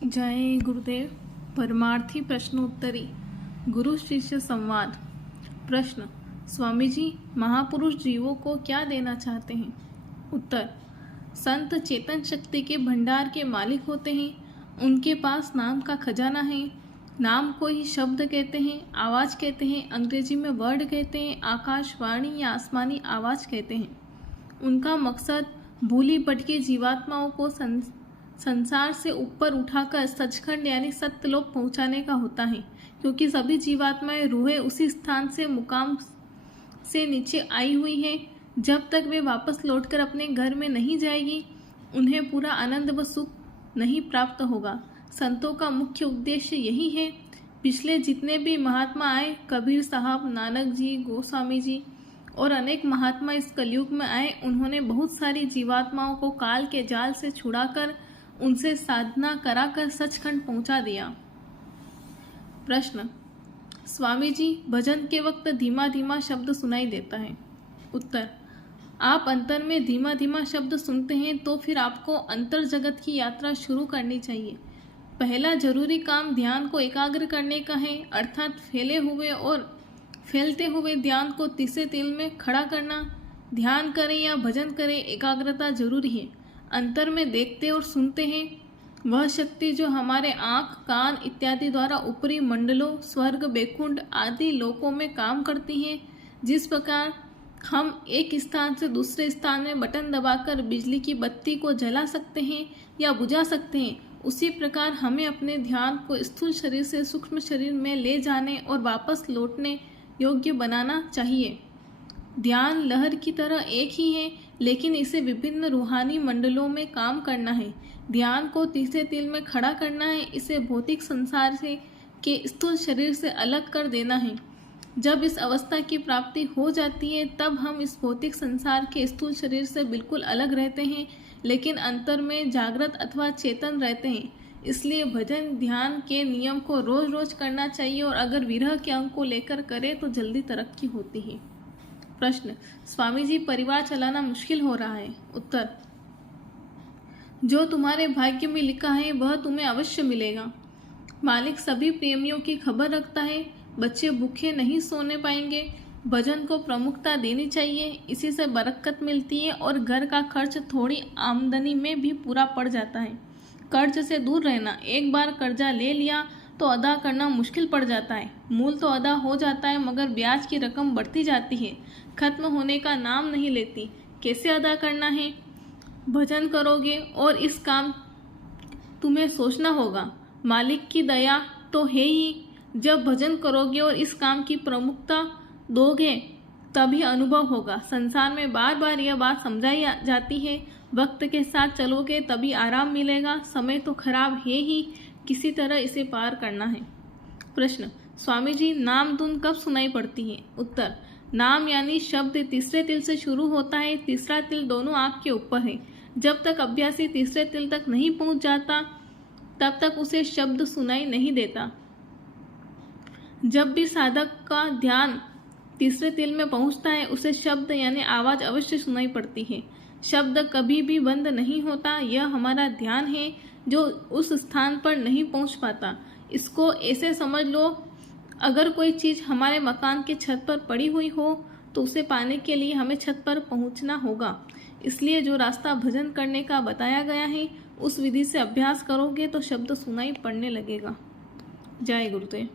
जय गुरुदेव। परमार्थी प्रश्नोत्तरी गुरु शिष्य संवाद। प्रश्न, स्वामी जी महापुरुष जीवों को क्या देना चाहते हैं? उत्तर, संत चेतन शक्ति के भंडार के मालिक होते हैं। उनके पास नाम का खजाना है। नाम को ही शब्द कहते हैं, आवाज़ कहते हैं, अंग्रेजी में वर्ड कहते हैं, आकाशवाणी या आसमानी आवाज़ कहते हैं। उनका मकसद भूली भटकी जीवात्माओं को संसार से ऊपर उठाकर सचखंड यानी सत्यलोक पहुंचाने का होता है, क्योंकि सभी जीवात्माएं रूहें उसी स्थान से मुकाम से नीचे आई हुई हैं। जब तक वे वापस लौटकर अपने घर में नहीं जाएगी, उन्हें पूरा आनंद व सुख नहीं प्राप्त होगा। संतों का मुख्य उद्देश्य यही है। पिछले जितने भी महात्मा आए, कबीर साहब, नानक जी, गोस्वामी जी और अनेक महात्मा इस कलयुग में आए, उन्होंने बहुत सारी जीवात्माओं को काल के जाल से छुड़ाकर उनसे साधना कराकर सचखंड पहुंचा दिया। प्रश्न, स्वामी जी भजन के वक्त धीमा धीमा शब्द सुनाई देता है। उत्तर, आप अंतर में धीमा धीमा शब्द सुनते हैं तो फिर आपको अंतर जगत की यात्रा शुरू करनी चाहिए। पहला जरूरी काम ध्यान को एकाग्र करने का है, अर्थात फैले हुए और फैलते हुए ध्यान को तीसरे तिल में खड़ा करना। ध्यान करें या भजन करें, एकाग्रता जरूरी है। अंतर में देखते और सुनते हैं वह शक्ति जो हमारे आँख, कान इत्यादि द्वारा ऊपरी मंडलों, स्वर्ग, बैकुंठ आदि लोकों में काम करती है। जिस प्रकार हम एक स्थान से दूसरे स्थान में बटन दबाकर बिजली की बत्ती को जला सकते हैं या बुझा सकते हैं, उसी प्रकार हमें अपने ध्यान को स्थूल शरीर से सूक्ष्म शरीर में ले जाने और वापस लौटने योग्य बनाना चाहिए। ध्यान लहर की तरह एक ही है, लेकिन इसे विभिन्न रूहानी मंडलों में काम करना है। ध्यान को तीसरे तिल में खड़ा करना है, इसे भौतिक संसार से के स्थूल शरीर से अलग कर देना है। जब इस अवस्था की प्राप्ति हो जाती है, तब हम इस भौतिक संसार के स्थूल शरीर से बिल्कुल अलग रहते हैं, लेकिन अंतर में जागृत अथवा चेतन रहते हैं। इसलिए भजन ध्यान के नियम को रोज रोज करना चाहिए, और अगर विरह के अंग को लेकर करें तो जल्दी तरक्की होती है। प्रश्न, स्वामी जी परिवार चलाना मुश्किल हो रहा है। उत्तर, जो तुम्हारे भाग्य में लिखा है वह तुम्हें अवश्य मिलेगा। मालिक सभी प्रेमियों की खबर रखता है। बच्चे भूखे नहीं सोने पाएंगे। भजन को प्रमुखता देनी चाहिए, इसी से बरकत मिलती है और घर का खर्च थोड़ी आमदनी में भी पूरा पड़ जाता है। कर्ज से दूर रहना। एक बार कर्जा ले लिया तो अदा करना मुश्किल पड़ जाता है। मूल तो अदा हो जाता है, मगर ब्याज की रकम बढ़ती जाती है, खत्म होने का नाम नहीं लेती। कैसे अदा करना है? भजन करोगे और इस काम तुम्हें सोचना होगा। मालिक की दया तो है ही। जब भजन करोगे और इस काम की प्रमुखता दोगे, तभी अनुभव होगा। संसार में बार बार यह बात समझाई जाती है, वक्त के साथ चलोगे तभी आराम मिलेगा। समय तो खराब है ही, किसी तरह इसे पार करना है। प्रश्न, स्वामी जी नाम धुन कब सुनाई पड़ती है? उत्तर, नाम यानी शब्द तीसरे तिल से शुरू होता है। तीसरा तिल दोनों आँख के ऊपर है। जब तक अभ्यासी तीसरे तिल तक नहीं पहुंच जाता, तब तक उसे शब्द सुनाई नहीं देता। जब भी साधक का ध्यान तीसरे तिल में पहुंचता है, उसे शब्द यानी आवाज अवश्य सुनाई पड़ती है। शब्द कभी भी बंद नहीं होता। यह हमारा ध्यान है जो उस स्थान पर नहीं पहुंच पाता। इसको ऐसे समझ लो, अगर कोई चीज़ हमारे मकान के छत पर पड़ी हुई हो तो उसे पाने के लिए हमें छत पर पहुंचना होगा। इसलिए जो रास्ता भजन करने का बताया गया है, उस विधि से अभ्यास करोगे तो शब्द सुनाई पड़ने लगेगा। जय गुरुदेव।